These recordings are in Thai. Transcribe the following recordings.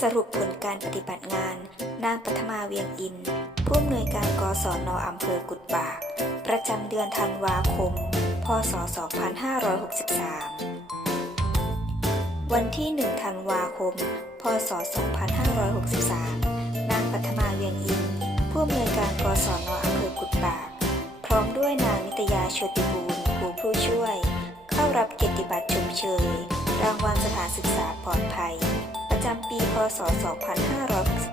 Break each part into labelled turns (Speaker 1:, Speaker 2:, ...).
Speaker 1: สรุปผลการปฏิบัติงาน นางปัทมาเวียงอิน ผู้อำนวยการกศนอำเภอกุดบาก ประจำเดือนธันวาคม พศ 2563 วันที่ 1 ธันวาคม พศ 2563 นางปัทมาเวียงอิน ผู้อำนวยการกศนอำเภอกุดบาก พร้อมด้วยนางนิตยาโชติบูรณ์ครูผู้ช่วย เข้ารับเกียรติบัตรชมเชย รางวัลสถานศึกษาปลอดภัยำปี พศ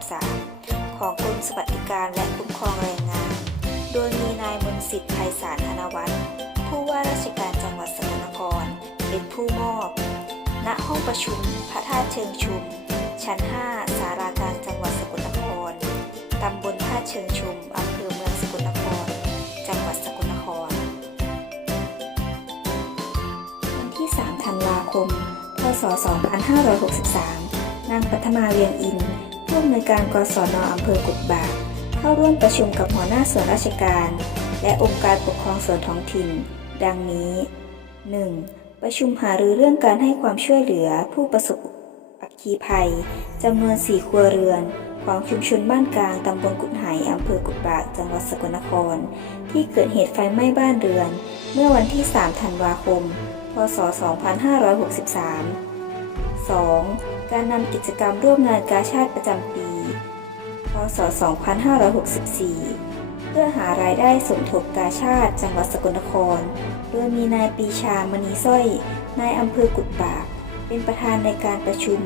Speaker 1: 2563 ของกรมสวัสดิการและคุ้มครองแรงงาน โดยมีนายมนสิทธิ์ไพศาลธนวัฒน์ผู้ว่าราชการจังหวัดสกลนคร เป็นผู้มอบ ณ ห้องประชุม พระธาตุเชิงชุม ชั้น5สาราการจังหวัดสกลนคร ตำบลท่าเชิงชุม อำเภอเมืองสกลนคร จังหวัดสกลนคร วันที่ 3 ธันวาคม พศ 2563 นางปัทมาเวียงอินผู้อำนวยการกศนอำเภอกุดบากเข้าร่วมประชุมกับหัวหน้าส่วนราชการ และองค์การปกครองส่วนท้องถิ่น ดังนี้ 1. ประชุมหารือเรื่องการให้ความช่วยเหลือผู้ประสบอัคคีภัยจำนวน 4 ครัวเรือน ของชุมชนบ้านกลางตำบลกุดไหอำเภอกุดบากจังหวัดสกลนคร ที่เกิดเหตุไฟไหม้บ้านเรือน เมื่อวันที่ 3 ธันวาคม พศ 2563 2. การนำกิจกรรมร่วมงานกาชาติประจำปี พศ 2564 เพื่อหารายได้สมทบกาชาติจังหวัดสกลนคร โดยมีนายปีชามณีสร้อย นายอำเภอกุดบาก เป็นประธานในการประชุม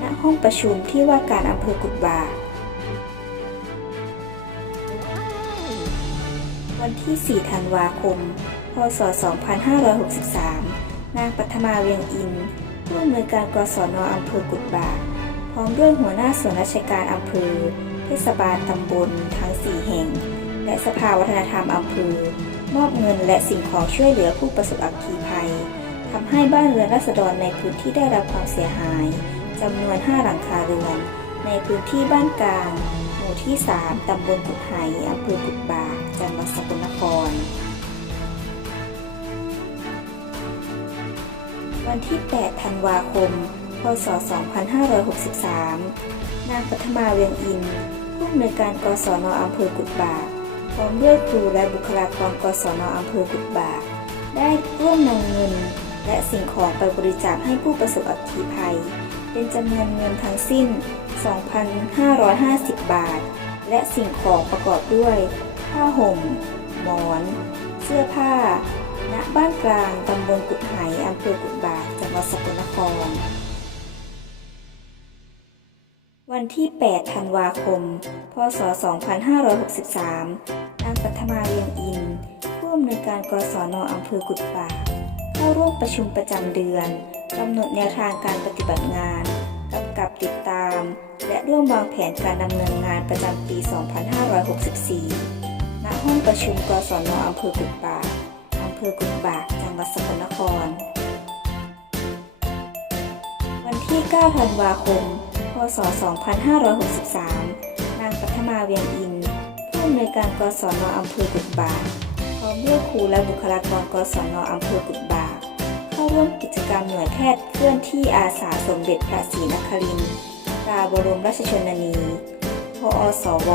Speaker 1: ณ ห้องประชุมที่ว่าการอำเภอกุดบาก วันที่ 4 ธันวาคม พศ 2563 นางปัทมาเวียงอิน ผู้อำนวยการกศนอำเภอกุดบากพร้อมด้วยหัวหน้าส่วนราชการอำเภอ เทศบาลตำบลทั้ง 4 แห่ง และสภาวัฒนธรรมอำเภอ มอบเงินและสิ่งของช่วยเหลือผู้ประสบอัคคีภัยทำให้บ้านเรือนราษฎรในพื้นที่ได้รับความเสียหายจำนวน 5 หลังคาเรือนในพื้นที่บ้านกลาง หมู่ที่ 3 ตำบลกุดไหอำเภอกุดบากจังหวัดสกลนคร วันที่ 8 ธันวาคม พศ 2563 นางปัทมาเวียงอินผู้อำนวยการกศนอำเภอกุดบากพร้อมด้วยครูและบุคลากรกศนอำเภอกุดบาก ได้ร่วมนำเงิน และสิ่งของไปบริจาคให้ผู้ประสบอัคคีภัย เป็นจำนวนเงินทั้งสิ้น 2,550 บาท และสิ่งของประกอบด้วย ผ้าห่ม หมอน เสื้อผ้า ณบ้านกลางตำบลกุดไหอำเภอกุดบากจังหวัดสกลนคร วันที่ 8 ธันวาคม พศ 2563 นางปัทมาเวียงอิน ผู้อำนวยการกศนอำเภอกุดบาเข้าร่วมประชุมประจำเดือนกำหนดแนวทางการปฏิบัติงานกำกับติดตาม และร่วมวางแผนการดำเนินงานประจำปี 2564 ณ ห้องประชุมกศนอำเภอกุดบากอำเภอกุดบาก จังหวัดสกลนคร วันที่ 9 ธันวาคม พศ 2563 นางปัทมาเวียงอินผู้อำนวยการกศนอำเภอกุดบาก พร้อมด้วยครูและบุคลากรกศนอำเภอกุดบาก เข้าร่วมกิจกรรมหน่วยแพทย์เคลื่อนที่อาสาสมเด็จพระศรีนครินทราบรมราชชนนีพอสว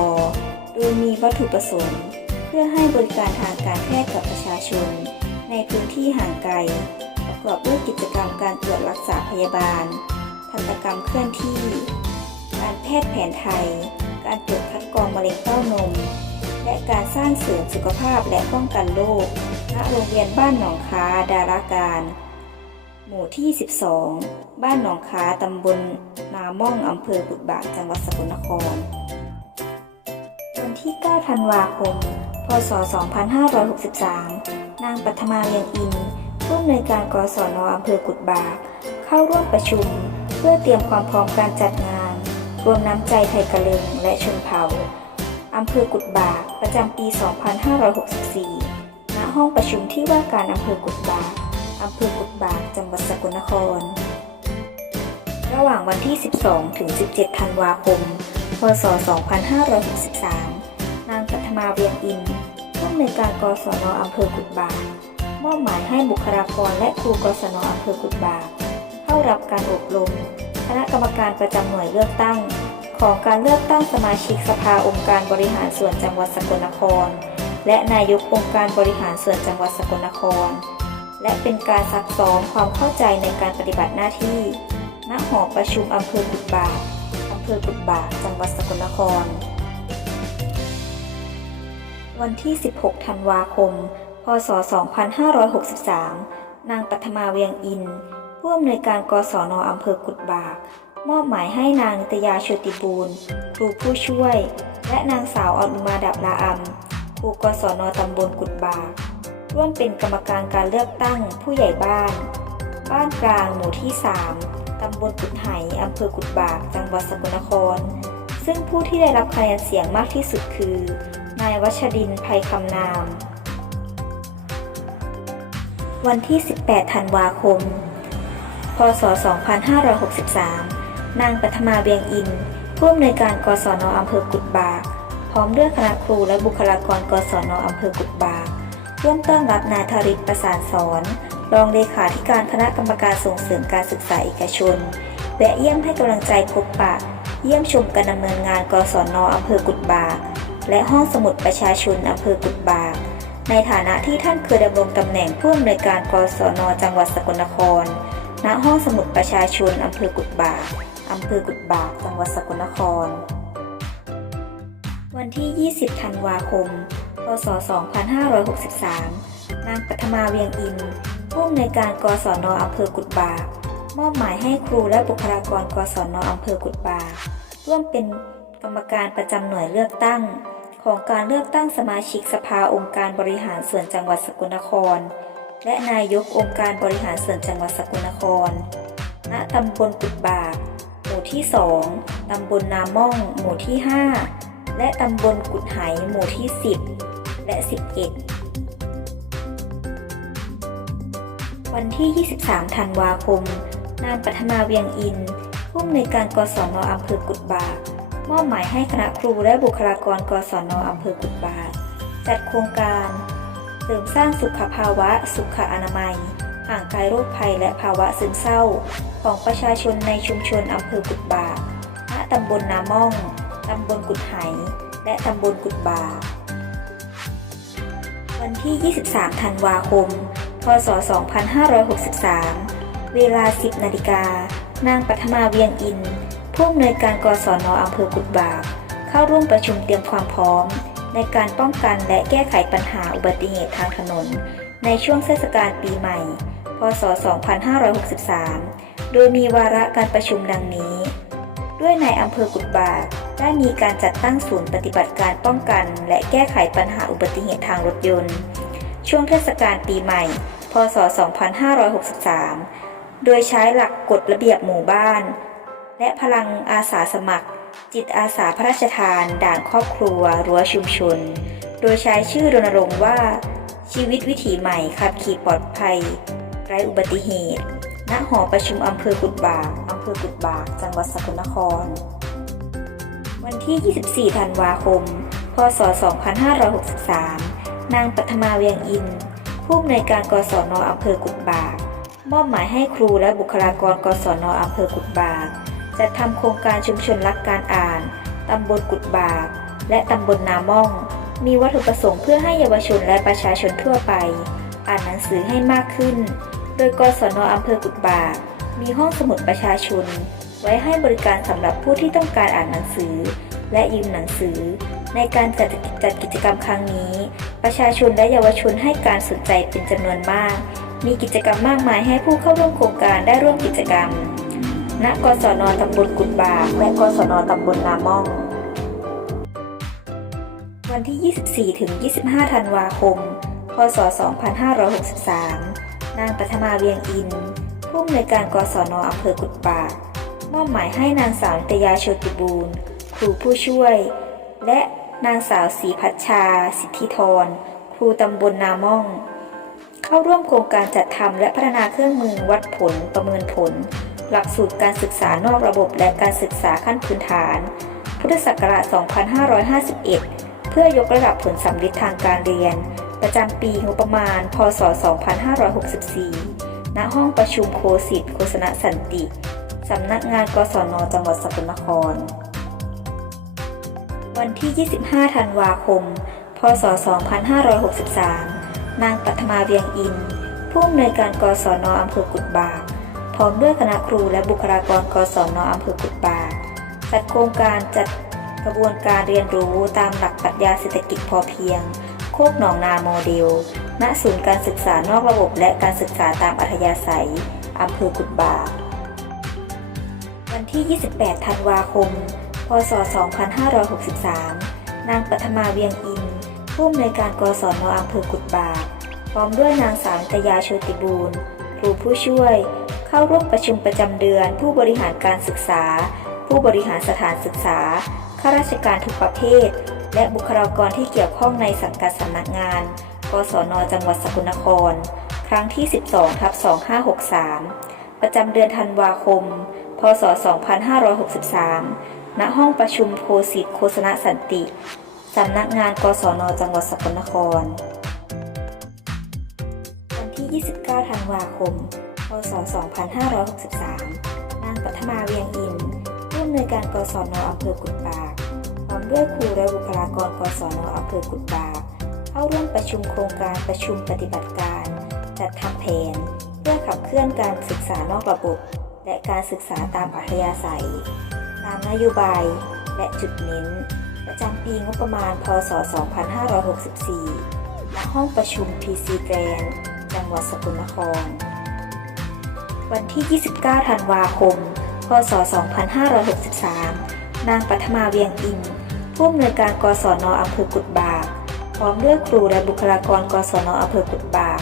Speaker 1: โดยมีวัตถุประสงค์ พื่อให้บริการทางการแพทย์กับประชาชน ในพื้นที่ห่างไกล ประกอบด้วยกิจกรรมการตรวจรักษาพยาบาล ทันตกรรมเคลื่อนที่ การแพทย์แผนไทย การตรวจคัดกรองมะเร็งเต้านม และการสร้างเสริมสุขภาพและป้องกันโรคณโรงเรียนบ้านหนองค้าดาราการ หมู่ที่ 12 บ้านหนองค้าตำบลนาม่องอำเภอกุดบากจังหวัดสกลนครวันที่ 9 ธันวาคม พศ 2563 นางปัทมาเลียงอินผู้อำนวยการกศนอำเภอกุดบากเข้าร่วมประชุม เพื่อเตรียมความพร้อมการจัดงาน รวมน้ำใจไทยกะเลงและชนเผ่าอำเภอกุดบากประจำปี 2564 ณ ห้องประชุมที่ว่าการอำเภอกุดบากอำเภอกุดบากจังหวัดสกลนคร ระหว่างวันที่ 12 ถึง 17 ธันวาคม พศ 2563 มาเวียงอินผู้อำนวยการกศนอำเภอกุดบากมอบหมายให้บุคลากรและครูกศนอำเภอกุดบากเข้ารับการอบรม คณะกรรมการประจำหน่วยเลือกตั้ง ของการเลือกตั้งสมาชิกสภาองค์การบริหารส่วนจังหวัดสกลนคร และนายกองค์การบริหารส่วนจังหวัดสกลนคร และเป็นการซักซ้อมความเข้าใจในการปฏิบัติหน้าที่ณหอประชุมอำเภอกุดบากอำเภอกุดบากจังหวัดสกลนคร วันที่ 16 ธันวาคม พศ 2563 นางปัทมาเวียงอิน ผู้อำนวยการกศนอำเภอกุดบาก มอบหมายให้นางนิตยาโชติบูรณ์ครูผู้ช่วย และนางสาวอนุมาดับลาอัมครูกศนตำบลกุดบาก ร่วมเป็นกรรมการการเลือกตั้งผู้ใหญ่บ้าน บ้านกลางหมู่ที่ 3 ตำบลกุดไหอำเภอกุดบาก จังหวัดสกลนคร ซึ่งผู้ที่ได้รับคะแนนเสียงมากที่สุดคือ นายวัชดินภัยคำนาม วันที่ 18 ธันวาคม พศ 2563 นางปัทมาเวียงอิน ผู้อำนวยการกศนอำเภอกุดบาก พร้อมด้วยคณะครูและบุคลากรกศนอำเภอกุดบาก ร่วมต้อนรับนายธริตประสานสอนรองเลขาธิการคณะกรรมการส่งเสริมการศึกษาเอกชนแวะเยี่ยมให้กำลังใจพบปะ เยี่ยมชมการดำเนินงานกศนอำเภอกุดบาก และห้องสมุดประชาชนอำเภอกุดบาก ในฐานะที่ท่านเคยดำรงตำแหน่งผู้อำนวยการกศนจังหวัดสกลนคร ณ ห้องสมุดประชาชนอำเภอกุดบากอำเภอกุดบากจังหวัดสกลนคร วันที่ 20 ธันวาคม พศ 2563 นางปัทมาเวียงอินผู้อำนวยการกศนอำเภอกุดบากมอบหมายให้ครูและบุคลากรกศนอำเภอกุดบากร่วมเป็นกรรมการประจำหน่วยเลือกตั้ง ของการเลือกตั้งสมาชิกสภาองค์การบริหารส่วนจังหวัดสกลนคร และนายกองค์การบริหารส่วนจังหวัดสกลนคร ณ ตำบลกุดบากหมู่ที่ 2 ตำบลนาม่อง หมู่ที่ 5 และตำบลกุดไหหมู่ที่ 10 และ 11 วันที่ 23 ธันวาคม นางปัทมาเวียงอินผู้อำนวยการกศนอำเภอกุดบาก มอบหมายให้คณะครูและบุคลากรกศนอำเภอกุดบากจัดโครงการเสริมสร้างสุขภาวะ สุขอนามัย ห่างไกลโรคภัยและภาวะซึมเศร้า ของประชาชนในชุมชนอำเภอกุดบากณตำบลนาม่อง ตำบลกุดไห และตำบลกุดบา วันที่ 23 ธันวาคม พศ 2563 เวลา 10 นาฬิกา นางปัทมาเวียงอิน ผู้อำนวยการกศนอำเภอกุดบากเข้าร่วมประชุมเตรียมความพร้อม ในการป้องกันและแก้ไขปัญหาอุบัติเหตุทางถนน ในช่วงเทศกาลปีใหม่ พศ 2563 โดยมีวาระการประชุมดังนี้ ด้วยในอำเภอกุดบากได้มีการจัดตั้งศูนย์ปฏิบัติการป้องกัน และแก้ไขปัญหาอุบัติเหตุทางรถยนต์ ช่วงเทศกาลปีใหม่ พศ 2563 โดยใช้หลักกฎระเบียบหมู่บ้าน และพลังอาสาสมัคร จิตอาสาพระราชทาน ด่านครอบครัว รั้วชุมชน โดยใช้ชื่อรณรงค์ว่า ชีวิตวิถีใหม่ขับขี่ปลอดภัย ไร้อุบัติเหตุ ณ หอประชุมอำเภอกุดบากอำเภอกุดบาก จังหวัดสกลนคร วันที่ 24 ธันวาคม พศ 2563 นางปัทมาเวียงอิน ผู้อำนวยการกศนอำเภอกุดบากมอบหมายให้ครูและบุคลากรกศนอำเภอกุดบาก จัดทำโครงการชุมชนรักการอ่านตำบลกุดบาก และตำบลนาม่อง มีวัตถุประสงค์เพื่อให้เยาวชนและประชาชนทั่วไป อ่านหนังสือให้มากขึ้น โดยกศนอำเภอกุดบาก มีห้องสมุดประชาชน ไว้ให้บริการสำหรับผู้ที่ต้องการอ่านหนังสือ และยืมหนังสือ ในการจัดจัดกิจกรรมครั้งนี้ ประชาชนและเยาวชนให้การสนใจเป็นจำนวนมาก มีกิจกรรมมากมายให้ผู้เข้าร่วมโครงการได้ร่วมกิจกรรม ณกศนตำบลกุดบากและกศนตำบลนาม่อง วันที่ 24 ถึง 25 ธันวาคม พศ 2563 นางปัทมาเวียงอิน ผู้อำนวยการกศนอำเภอกุดบากมอบหมายให้นางสาวนิตยาโชติบูรณ์ครูผู้ช่วย และนางสาวศรีพัชชา สิทธิธรครูตำบลนาม่อง เข้าร่วมโครงการจัดทำและพัฒนาเครื่องมือวัดผลประเมินผล หลักสูตรการศึกษานอกระบบและการศึกษาขั้นพื้นฐาน พุทธศักราช 2551 เพื่อยกระดับผลสำลิดทางการเรียน ประจำปีงบประมาณ พศ 2564 ณ ห้องประชุมโคสิตโฆษณสันติ สำนักงานกศน จังหวัดสกลนคร วันที่ 25 ธันวาคม พศ 2563 นางปัทมาเวียงอิน ผู้อำนวยการกศนอำเภอกุดบาก พร้อมด้วยคณะครูและบุคลากรกศนอำเภอกุดบากจัดโครงการจัดกระบวนการเรียนรู้ตามหลักปรัชญาเศรษฐกิจพอเพียง โคกหนองนาโมเดล ณ ศูนย์การศึกษานอกระบบและการศึกษาตามอัธยาศัยอำเภอกุดบากวันที่ 28 ธันวาคม พศ 2563 นางปัทมาเวียงอินผู้อำนวยการกศนอำเภอกุดบากพร้อมด้วยนางสาวนิตยาโชติบูรณ์ครูผู้ช่วย เข้าร่วมประชุมประจำเดือน ผู้บริหารการศึกษา ผู้บริหารสถานศึกษา ข้าราชการทุกประเภท และบุคลากรที่เกี่ยวข้องในสังกัดสำนักงาน กศน จังหวัดสกลนคร ครั้งที่ 12ทับ2563 ประจำเดือนธันวาคม พศ 2563 ณ ห้องประชุมโพสิตโฆษณสันติ สำนักงาน กศน จังหวัดสกลนคร วันที่ 29 ธันวาคม พศ 2563 นางปัทมาเวียงอินผู้อำนวยการกศนอำเภอกุดบากพร้อมด้วยครูและบุคลากรกศนอำเภอกุดบากเข้าร่วมประชุมโครงการประชุมปฏิบัติการ จัดทำแผน เพื่อขับเคลื่อนการศึกษานอกระบบ และการศึกษาตามอัธยาศัย ตามนโยบาย และจุดเน้น ประจำปีงบประมาณ พศ 2564ณห้องประชุม PC Grand จังหวัดสกลนคร วันที่ 29 ธันวาคม พศ 2563 นางปัทมาเวียงอินผู้อำนวยการกศนอำเภอกุดบากพร้อมด้วยครูและบุคลากรกศนอำเภอกุดบาก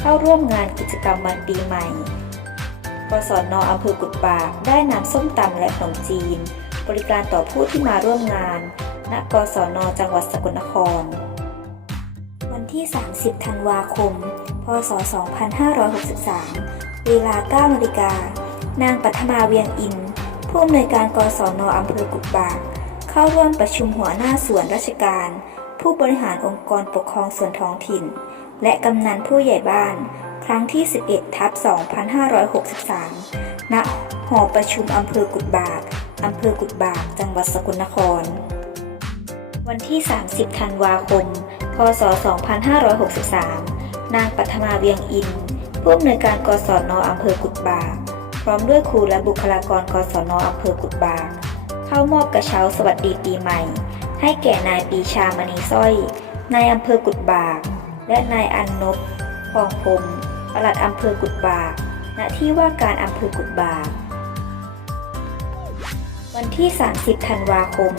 Speaker 1: เข้าร่วมงานกิจกรรมวันปีใหม่ กศนอำเภอกุดบากได้นำส้มตำและขนมจีน บริการต่อผู้ที่มาร่วมงาน ณ กศนจังหวัดสกลนคร วันที่ 30 ธันวาคม พศ 2563 เวลา9นาฬิกา นางปัทมาเวียงอิน ผู้อำนวยการกศนอำเภอกุดบากเข้าร่วมประชุมหัวหน้าส่วนราชการ ผู้บริหารองค์กรปกครองส่วนท้องถิ่น และกำนันผู้ใหญ่บ้าน ครั้งที่ 11 ทับ 2563 ณ หอประชุมอำเภอกุดบากอำเภอกุดบาก จังหวัดสกลนคร วันที่ 30 ธันวาคม พศ 2563 นางปัทมาเวียงอิน ผู้อำนวยการกศนอำเภอกุดบากพร้อมด้วยครูและบุคลากรกศนอำเภอกุดบากเข้ามอบกระเช้าสวัสดีปีใหม่ ให้แก่นายปีชามณีสร้อย นายอำเภอกุดบาก และนายอันนบพองพรมปลัดอำเภอกุดบาก ณ ที่ว่าการอำเภอกุดบาก วันที่ 30 ธันวาคม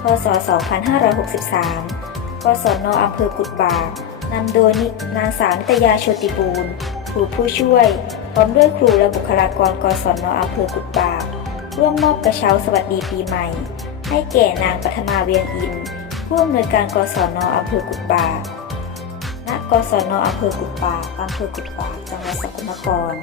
Speaker 1: พศ 2563กศนอำเภอกุดบากนำโดยนางสาวนิตยาโชติบูรณ์ รูผู้ช่วย พร้อมด้วยครูและบุคลากรกศนอำเภอกุดปากร่วมมอบกระเช้าสวัสดีปีใหม่ ให้แก่นางปัทมาเวียงอินผู้อำนวยการกศนอำเภอกุดปากณกศนอำเภอกุดปากอำเภอกุดปากจังหวัดสกลนคร